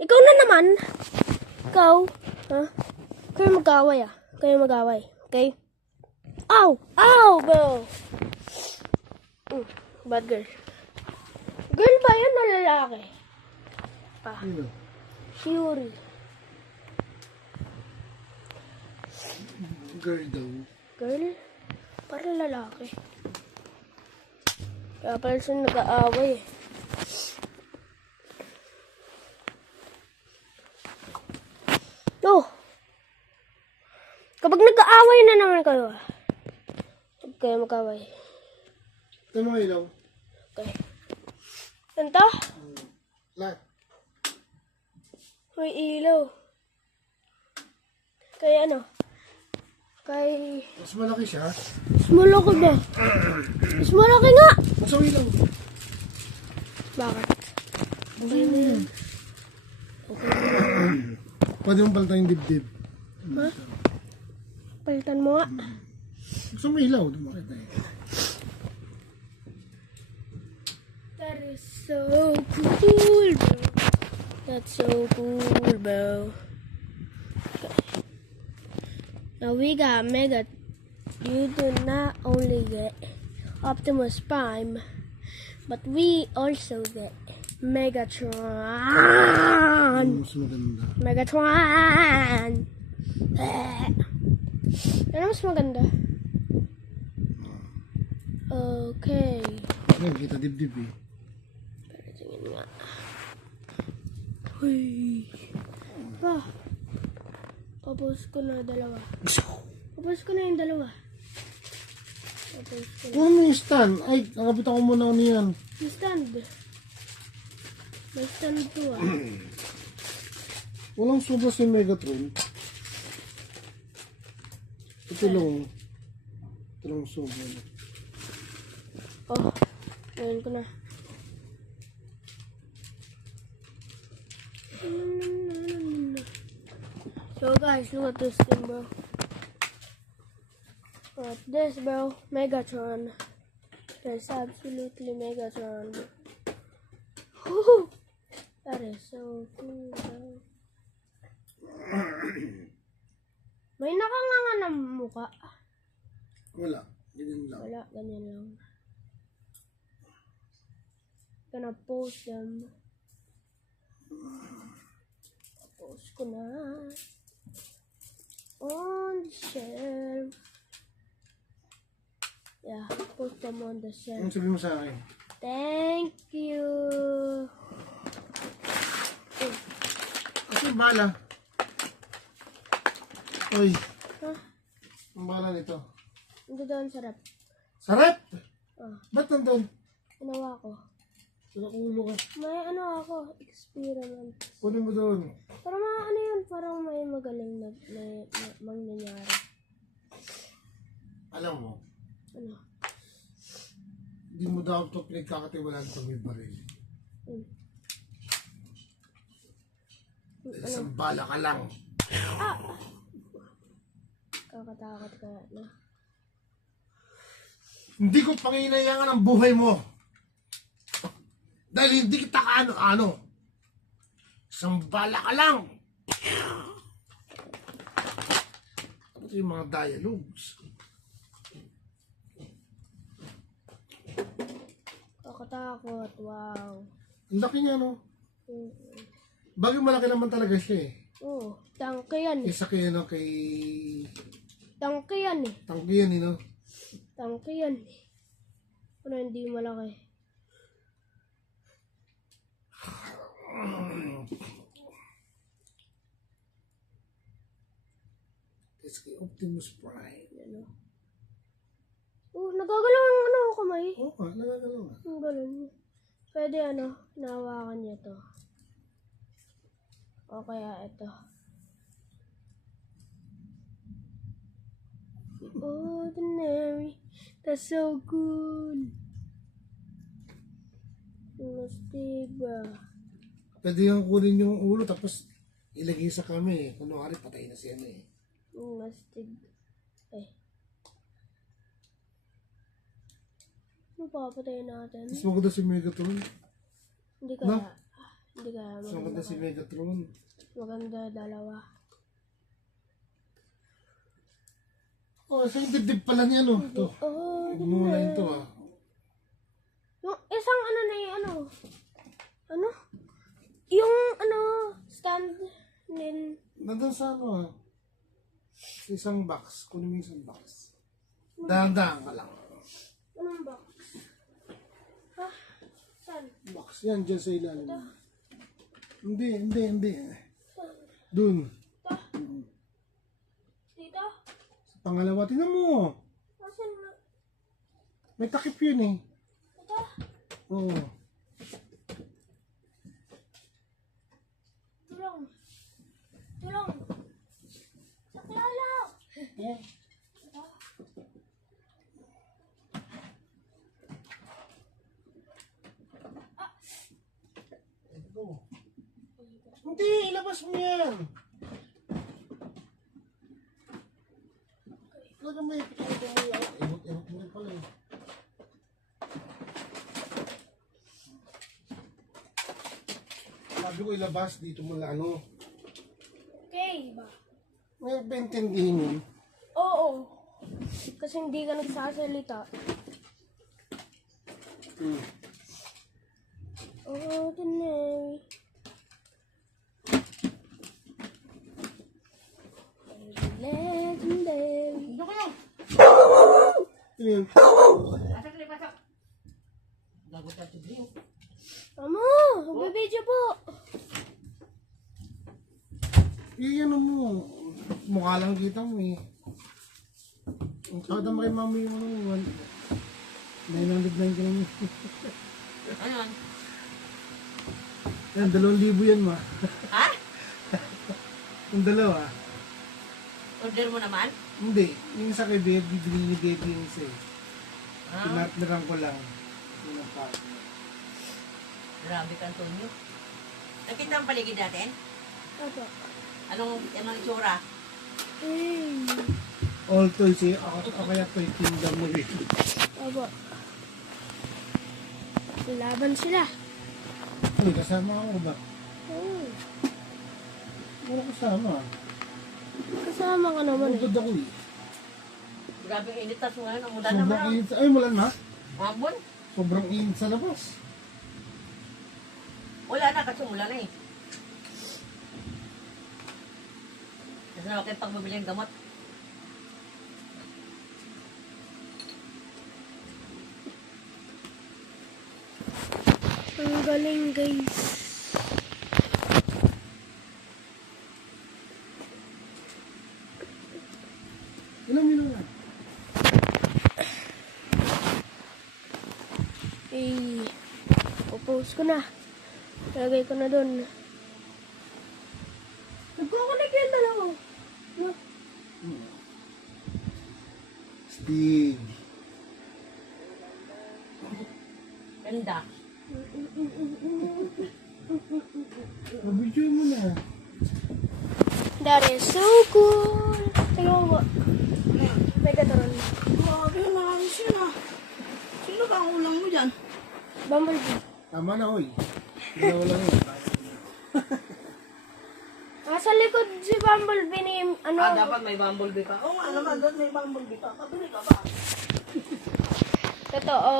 Ikaw na naman. Ikaw. Ha? Kayo mag-away ah. Kayo mag-away. Okay? Ow! Ow, bro! Bad girl. Girl ba yun o lalaki? Sino? Si Yuri. Girl daw. Girl? Parang lalaki. Kaya pala siya nag-aaway eh. Oh! Kapag nag-aaway na naman kayo ah. Huwag kayo mag-aaway. Ito mga ilaw. Okay. Ganito? Lahat. May ilaw. Kaya ano? Kay... Mas malaki siya. Mas malaki ba? Mas malaki nga! Mas ang ilaw. Bakit? Okay na yan. Okay na yan. Pwede mong palitan yung dibdib. Ha? Palitan mo nga. Gusto mo ilaw. Di mo makita eh. That is so cool, bro. That's so cool, bro. Okay. Now we got Mega. You do not only get Optimus Prime, but we also get Megatron. Mas maganda. Megatron. Ano mas maganda? Okay. Ayun, kita dibdib eh. Pero tingin nga. Uy. Pa. Papos ko na dalawa. Papos ko na yung dalawa. Papos ko na. Kung ano yung stand? Ay, nakapitan ko muna ano yan. May stand. May stand to ah. Walang sobra si Megatron. Ito lang. Ito lang sobra. Oh. Ngayon ko na. So guys, look at this thing, bro. Look at this, bro. Megatron. There's absolutely Megatron. Woo! That is so cool, bro. May nakanganga na mukha. Wala. Ganyan lang. Wala, ganyan lang. Gonna post them. Post ko na. On the shelf. Yeah, post them on the shelf. Anong sabihin mo sa akin? Thank you. Kasi bala. Uy. Huh? Ang bala nito. Ando doon sa rep. Sarap! Oh, Ba't nandun? ginawa ko. Sinakulo ka. May ano ako, experiment. Kunin mo doon. Para mga ano yun, parang may magaling na mangyayari. Alam mo, Ano? hindi mo daw ito pinagkakatiwalaan pag may baril. Isang bala ka lang. Kakatakot kaya na. Hindi ko panginayangan ang buhay mo. Dahil hindi kita kaano-ano. Isang bala ka lang. Ito yung mga dialogues. Kakatakot, wow. Ang laki niya, no? Bagay malaki naman talaga siya eh. Oo, tangke yan eh. Isa kay ano, kay... Tangke yan eh. Tangki yan, no? Tangke yan eh. Pero hindi malaki. It's kay Optimus Prime. Ano? Nagagalaw ang ano kamay. Oo, nagagalaw nga. Ang galon. Pwede ano, nahawakan niya to. O kaya ito. Ordinary. That's so cool. Mastig ba? Pwede yung kunin yung ulo tapos ilagay sa kami. Kunwari patay na siya na eh. Mastig. Eh. Ano papatayin natin? Mas maganda si Megatron. Hindi kaya. No? Hindi kaya Mas maganda si Megatron. maganda dalawa. Oh, sa yung dibdib pala niya, no? Ito. Oh, Mula ito, ah. yung isang ano na yung ano? Ano? Yung ano, stand din. Nandun sa ano, ah. Sa isang box. Kunin mo yung isang box. Dahan-dahan ka lang. Anong box? Ha? Saan? Box yan, dyan sa ilalim. Hindi. Dun. Ito? Dito? Sa pangalawa, tingnan mo. Asan na? May takip yun eh. Ito? Oo. Tulong. Tulong. Saklalo. Eh, Ito? ito. Hindi, ilabas mo yan. Talaga may ipit mo yan. Imot mo rin pala eh. Sabi ko ilabas, dito mo lang ano. Okay ba? May paintindihin yun. Oo. Kasi hindi ka nagsasalita. Ordinary. Legendary. Yun. Amo, magbibideo po. Ano mo, mukha lang kita mo eh. Kada mo kay mami yung ano, 909 ka lang. Ano? Yan, 2,000 yan ma. Ha? Yung dalawa. Order mo naman? Hindi, yung sa kay baby, binili ni baby yung isa eh. Ah, Pinatniran ko lang. Yun ang partner. grabe ka, Antonio. Nakita ang paligid natin? Opo. Anong itsura? All toys eh, ako kaya toy kingdom mo eh. Opo. Laban sila. Uy, kasama ako ba? Oo. Puro kasama. Kasama ka naman eh. Pagod ako eh. Grabe ang init tas ngayon. Ang mulan Sobrang naman. init. Ay, mulan na. Mabon? Sobrang init sa labas. Wala na kasi umulan na eh. Kasi na kayo pag mabili ng gamot. Ang galing guys. Ilang milo na? Eh, post ko na. Lagay ko na doon. Nagkakalig yung dalawa. No? Steve. Ganda. Mabidyo mo na. That is so cool. Tingnan mo. Megatron. Grabe naman siya. Sino ba ang ulang mo dyan? Bumblebee. Tama na, hoy. Ilaw lang yun. Nasa likod si Bumblebee ni ano. Dapat may bumblebee pa. Oo nga naman, doon may bumblebee pa. Pabili ka ba? Totoo.